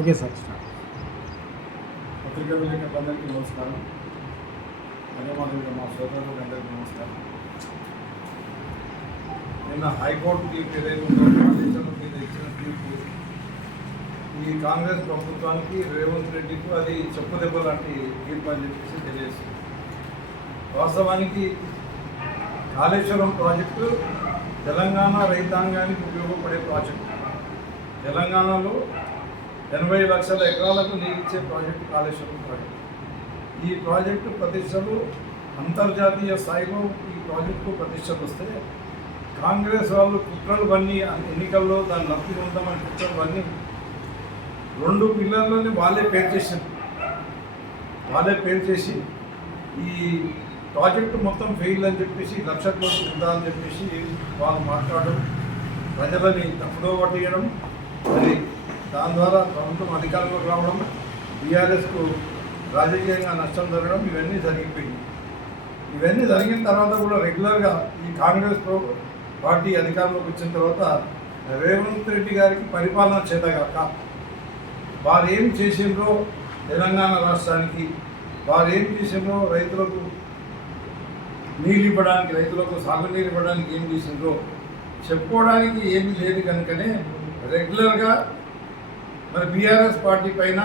Okay sir. పత్రికా విలేకరులందరికీ నమస్కారం. అదే మాదిరిగా మా సోదరులందరికీ నమస్కారం. నిన్న హైకోర్టు తీర్పు ఏదైతే ఉందో కాళేశ్వరం మీద ఇచ్చిన తీర్పు ఈ కాంగ్రెస్ ప్రభుత్వానికి, రేవంత్ రెడ్డికి అది చెప్పుదెబ్బ లాంటి తీర్పు అని చెప్పేసి తెలియజేస్తుంది. వాస్తవానికి కాళేశ్వరం ప్రాజెక్టు తెలంగాణ రైతాంగానికి ఉపయోగపడే ప్రాజెక్టు. తెలంగాణలో 80 లక్షల ఎకరాలకు నీరిచ్చే ప్రాజెక్టు కాళేశ్వరం ప్రాజెక్టు. ఈ ప్రాజెక్టు ప్రతిష్టలు అంతర్జాతీయ స్థాయిలో ఈ ప్రాజెక్టు ప్రతిష్టలు వస్తే కాంగ్రెస్ వాళ్ళు కుట్రలు అన్నీ ఎన్నికల్లో దాన్ని లబ్ధి పొందామని కుట్రలు అన్నీ 2 పిల్లల్లోనే వాళ్ళే పేరు చేసి ఈ ప్రాజెక్టు మొత్తం ఫెయిల్ అని చెప్పేసి 1 లక్ష కోట్లు ఉందా అని చెప్పేసి వాళ్ళు మాట్లాడడం, ప్రజలని తప్పుదో పట్టియడం, మరి దాని ద్వారా ప్రభుత్వం అధికారంలోకి రావడం, బీఆర్ఎస్కు రాజకీయంగా నష్టం జరగడం, ఇవన్నీ జరిగిపోయింది. ఇవన్నీ జరిగిన తర్వాత కూడా రెగ్యులర్గా ఈ కాంగ్రెస్ పార్టీ అధికారంలోకి వచ్చిన తర్వాత రేవంత్ రెడ్డి గారికి పరిపాలన చేతగాక వారు ఏం చేసిండ్రో తెలంగాణ రాష్ట్రానికి, వారు ఏం చేసిండ్రో రైతులకు నీళ్ళు ఇవ్వడానికి, రైతులకు సాగునీరు ఇవ్వడానికి ఏం చేసిండ్రో చెప్పుకోవడానికి ఏమీ లేదు కనుకనే రెగ్యులర్గా మరి బీఆర్ఎస్ పార్టీ పైన,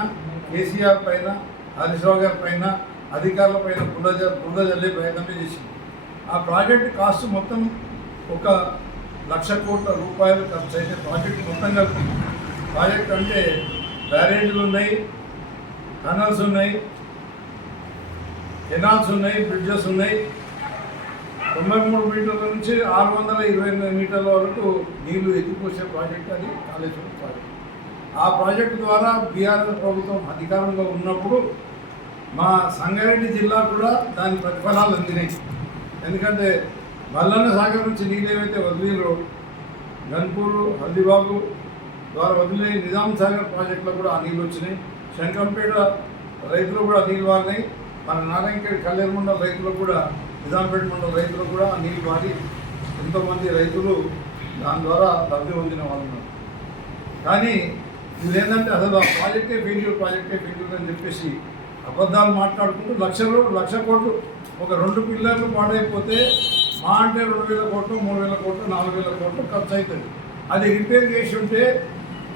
కేసీఆర్ పైన, హరీష్ రావు గారి పైన, అధికారుల పైన బురద జల్లే ప్రయత్నమే చేసింది. ఆ ప్రాజెక్టు కాస్ట్ మొత్తం 1 లక్ష కోట్ల రూపాయలు ఖర్చు అయితే ప్రాజెక్టు మొత్తం కలిపి. ప్రాజెక్ట్ అంటే బ్యారేజీలు ఉన్నాయి, టనల్స్ ఉన్నాయి, కెనాల్స్ ఉన్నాయి, బ్రిడ్జెస్ ఉన్నాయి. 93 మీటర్ల నుంచి 629 మీటర్ల వరకు నీళ్లు ఎత్తిపోసే ప్రాజెక్ట్ అది కాళేశ్వరం ప్రాజెక్ట్. ఆ ప్రాజెక్టు ద్వారా బీఆర్ఎస్ ప్రభుత్వం అధికారంలో ఉన్నప్పుడు మా సంగారెడ్డి జిల్లా కూడా దాని ప్రతిఫలాలు అందినాయి. ఎందుకంటే మల్లన్న సాగర్ నుంచి నీళ్ళు ఏవైతే వదిలేరో గన్పూరు, హల్దీబాగు ద్వారా వదిలే నిజాం సాగర్ ప్రాజెక్టులో కూడా ఆ నీళ్ళు వచ్చినాయి. శంకంపేట రైతులు కూడా నీళ్ళు వారినాయి. మన నారాయణఖేడ్ కళ్యాణ మండల రైతులు కూడా, నిజాంపేట మండల రైతులు కూడా ఆ నీళ్ళు వాడి ఎంతోమంది రైతులు దాని ద్వారా లబ్ధి పొందిన వాళ్ళు ఉన్నారు. కానీ ఇది ఏంటంటే అసలు ఆ ప్రాజెక్టే ఫెయిల్యూర్ అని చెప్పేసి అబద్ధాలు మాట్లాడుకుంటూ 1 లక్ష కోట్లు ఒక 2 పిల్లర్లు పాడైపోతే మా అంటే 2,000 కోట్లు, 3,000 కోట్లు, 4,000 కోట్లు ఖర్చు అవుతుంది. అది రిపేర్ చేసి ఉంటే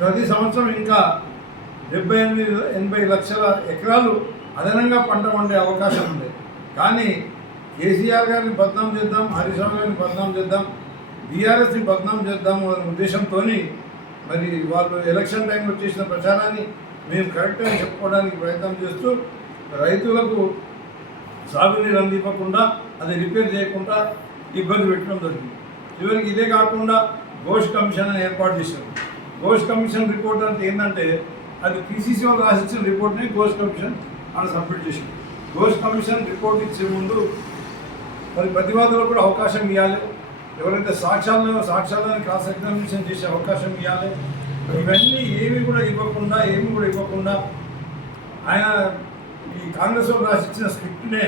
ప్రతి సంవత్సరం ఇంకా 78-80 లక్షల ఎకరాలు అదనంగా పంట పండే అవకాశం ఉంది. కానీ కేసీఆర్ గారిని బద్నాం చేద్దాం, హరీష్ రావు గారిని బద్నాం చేద్దాం, బీఆర్ఎస్ని బద్నాం చేద్దాం అనే ఉద్దేశంతో మరి వాళ్ళు ఎలక్షన్ టైంలో చేసిన ప్రచారాన్ని మేము కరెక్ట్గా చెప్పుకోవడానికి ప్రయత్నం చేస్తూ రైతులకు సాగునీరు అందివ్వకుండా, అది రిపేర్ చేయకుండా ఇబ్బంది పెట్టడం జరిగింది. చివరికి ఇదే కాకుండా ఘోష్ కమిషన్ అని ఏర్పాటు చేశారు. ఘోష్ కమిషన్ రిపోర్ట్ అంటే ఏంటంటే అది పీసీసీ వాళ్ళు రాసిచ్చిన రిపోర్ట్ని ఘోష్ కమిషన్ అని సబ్మిట్ చేసింది. ఘోష్ కమిషన్ రిపోర్ట్ ఇచ్చే ముందు మరి ప్రతివాదులకు కూడా అవకాశం ఇవ్వాలి, ఎవరైతే సాక్ష్యాలను క్రాస్ ఎగ్జామినేషన్ చేసే అవకాశం ఇవ్వాలి. ఇవన్నీ ఏమీ కూడా ఇవ్వకుండా ఆయన ఈ కాంగ్రెస్ వాళ్ళు రాసిచ్చిన స్క్రిప్ట్నే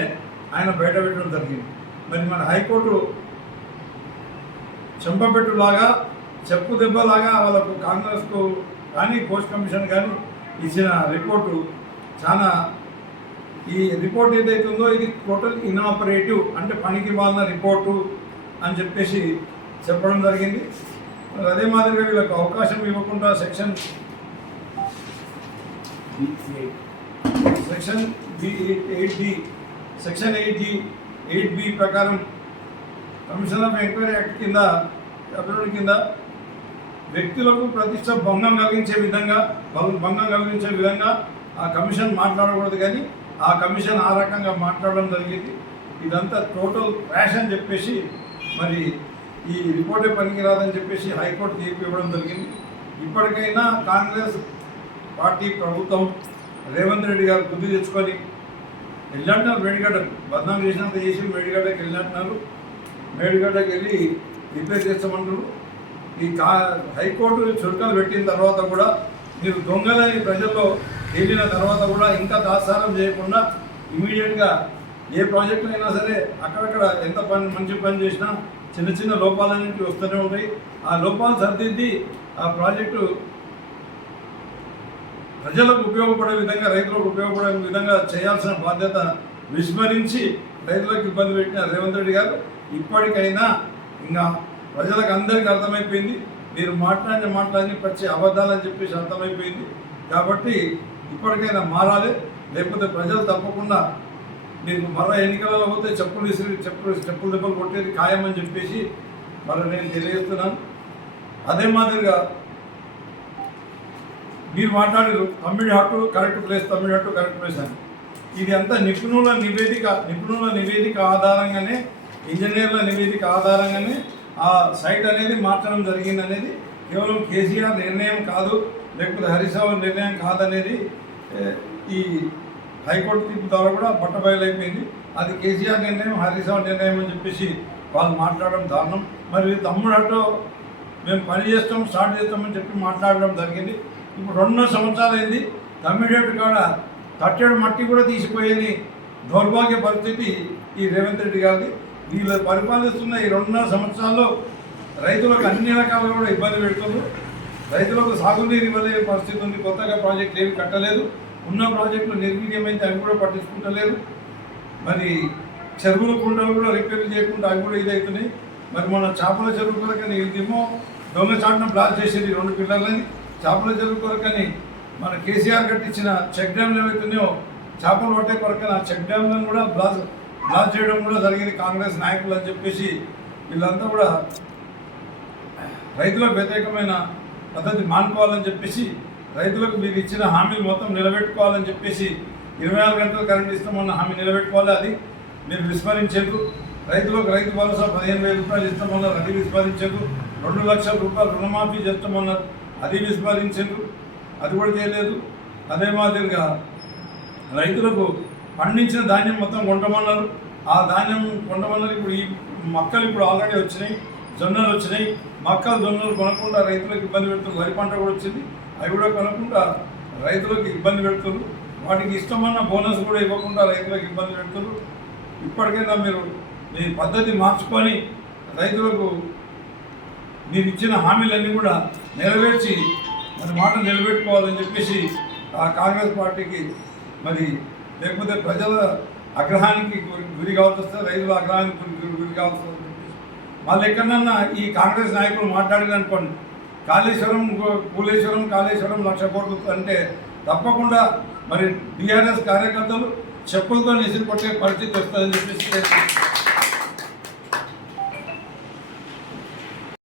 ఆయన బయట పెట్టడం జరిగింది. మరి మన హైకోర్టు చెంపపెట్టులాగా, చెప్పు దెబ్బలాగా వాళ్ళకు కాంగ్రెస్కు కానీ ఘోష్ కమిషన్ కానీ ఇచ్చిన రిపోర్టు చాలా, ఈ రిపోర్ట్ ఏదైతే ఉందో ఇది టోటల్ ఇనాపరేటివ్, అంటే పనికి మాలిన రిపోర్టు అని చెప్పేసి చెప్పడం జరిగింది. మరి అదే మాదిరిగా వీళ్ళకు అవకాశం ఇవ్వకుండా సెక్షన్ 8B ప్రకారం కమిషన్ ఆఫ్ ఎంక్వైరీ యాక్ట్ కింద అభివృద్ధి కింద వ్యక్తులకు ప్రతిష్ట భంగం కలిగించే విధంగా ఆ కమిషన్ మాట్లాడకూడదు. కానీ ఆ కమిషన్ ఆ రకంగా మాట్లాడడం జరిగింది. ఇదంతా టోటల్ క్రాష్ అని చెప్పేసి మరి ఈ రిపోర్టే పనికిరాదని చెప్పేసి హైకోర్టు తీర్పు ఇవ్వడం జరిగింది. ఇప్పటికైనా కాంగ్రెస్ పార్టీ ప్రభుత్వం, రేవంత్ రెడ్డి గారు బుద్ధి తెచ్చుకొని వెళ్ళంటున్నారు. మేడిగడ్డకు బద్నాం చేసినంత చేసి మేడిగడ్డకి వెళ్ళినట్టున్నారు. మేడిగడ్డకి వెళ్ళి రిపేర్ చేస్తామంటారు. ఈ హైకోర్టు చురుకలు పెట్టిన తర్వాత కూడా మీరు దొంగలని ప్రజల్లో తేలిన తర్వాత కూడా ఇంకా దాసారం చేయకుండా ఇమీడియట్గా ఏ ప్రాజెక్టు అయినా సరే అక్కడక్కడ ఎంత మంచి పని చేసినా చిన్న లోపాలన్నింటికి వస్తూనే ఉంటాయి. ఆ లోపాలు సరిదిద్ది ఆ ప్రాజెక్టు ప్రజలకు ఉపయోగపడే విధంగా, రైతులకు ఉపయోగపడే విధంగా చేయాల్సిన బాధ్యత విస్మరించి రైతులకు ఇబ్బంది పెట్టిన రేవంత్ రెడ్డి గారు ఇప్పటికైనా ఇంకా ప్రజలకు అందరికీ అర్థమైపోయింది. మీరు మాట్లాడిన ప్రతి అబద్ధాలని చెప్పేసి అర్థమైపోయింది. కాబట్టి ఇప్పటికైనా మారాలి, లేకపోతే ప్రజలు తప్పకుండా మీకు మరో ఎన్నికలలో పోతే చెప్పులు దెబ్బలు కొట్టేది ఖాయమని చెప్పేసి మరి నేను తెలియజేస్తున్నాను. అదే మాదిరిగా మీరు మాట్లాడారు తమ్మిడిహట్టు కరెక్ట్ ప్లేస్ అని. ఇది అంతా నిపుణుల నివేదిక ఆధారంగానే, ఇంజనీర్ల నివేదిక ఆధారంగానే ఆ సైట్ అనేది మార్చడం జరిగింది అనేది కేవలం కేసీఆర్ నిర్ణయం కాదు, లేకపోతే హరీష్ రావు నిర్ణయం కాదనేది ఈ హైకోర్టు తీర్పు ద్వారా కూడా బట్టబయలైపోయింది. అది కేసీఆర్ నిర్ణయం, హరీష్ రావు నిర్ణయం అని చెప్పేసి వాళ్ళు మాట్లాడడం దారుణం. మరి తమ్ముడటో మేము పని చేస్తాం, స్టార్ట్ చేస్తామని చెప్పి మాట్లాడడం జరిగింది. ఇప్పుడు 2 సంవత్సరాలు అయింది. తమ్మిడేటు కాడ తట్టెడు మట్టి కూడా తీసిపోయేది దౌర్భాగ్య పరిస్థితి ఈ రేవంత్ రెడ్డి గారిది. వీళ్ళు పరిపాలిస్తున్న ఈ 2.5 సంవత్సరాల్లో రైతులకు అన్ని రకాలుగా కూడా ఇబ్బంది పెడుతున్నారు. రైతులకు సాగునీరు ఇవ్వలేని పరిస్థితి ఉంది. కొత్తగా ప్రాజెక్టులు ఏమి కట్టలేదు. ఉన్న ప్రాజెక్టులు నిర్వీర్యమైతే అవి కూడా పట్టించుకుంటలేరు. మరి చెరువుల కుంటలు కూడా రిపేర్లు చేయకుండా అవి కూడా ఇదవుతున్నాయి. మరి మన చేపల చెరువు కొరకని ఇదేమో దొంగచాటున బ్లాక్ చేసేది 2 పిల్లర్లని. చేపల చెరువు కొరకని మన కేసీఆర్ కట్టించిన చెక్ డ్యామ్లు ఏవైతున్నాయో చేపలు పట్టే కొరకని ఆ చెక్ డ్యామ్లను కూడా బ్లాక్ చేయడం కూడా జరిగింది కాంగ్రెస్ నాయకులు అని చెప్పేసి వీళ్ళంతా కూడా రైతులకు వ్యతిరేకమైన పద్ధతి మానుకోవాలని చెప్పేసి, రైతులకు మీరు ఇచ్చిన హామీలు మొత్తం నిలబెట్టుకోవాలని చెప్పేసి 24 గంటలు కరెంట్ ఇస్తామన్న హామీ నిలబెట్టుకోవాలి, అది మీరు విస్మరించారు. రైతులకు రైతు భరోసా 15,000 రూపాయలు ఇస్తామన్నారు, అది విస్మరించారు. 2 లక్షల రూపాయలు రుణమాఫీ చేస్తామన్నారు, అది విస్మరించారు, అది కూడా చేయలేదు. అదే మాదిరిగా రైతులకు పండించిన ధాన్యం మొత్తం కొంటమన్నారు, ఆ ధాన్యం కొంటమన్నారు. ఇప్పుడు ఈ మక్కలు ఇప్పుడు ఆల్రెడీ వచ్చినాయి, జొన్నలు వచ్చినాయి. మక్కలు జొన్నలు కొనకుండా రైతులకు ఇబ్బంది పెడుతున్నారు. వరి పంట కూడా వచ్చింది, అవి కూడా కొనకుండా రైతులకు ఇబ్బంది పెడుతున్నారు. వాటికి ఇష్టమన్న బోనస్ కూడా ఇవ్వకుండా రైతులకు ఇబ్బంది పెడుతున్నారు. ఇప్పటికైనా మీరు మీ పద్ధతి మార్చుకొని రైతులకు మీరు ఇచ్చిన హామీలన్నీ కూడా నెరవేర్చి మరి మాట నిలబెట్టుకోవాలని చెప్పేసి ఆ కాంగ్రెస్ పార్టీకి, మరి లేకపోతే ప్రజల ఆగ్రహానికి గురి కావాల్సి వస్తే, రైతుల ఆగ్రహానికి గురి కావాల్సి వస్తుంది. వాళ్ళు ఎక్కడన్నా ఈ కాంగ్రెస్ నాయకులు మాట్లాడిననుకోండి, కాళేశ్వరం 1 లక్ష కోట్లు అంటే తప్పకుండా మరి బీఆర్ఎస్ కార్యకర్తలు చెప్పులతో నిసిరి కొట్టే పరిస్థితి వస్తుందని చెప్పేసి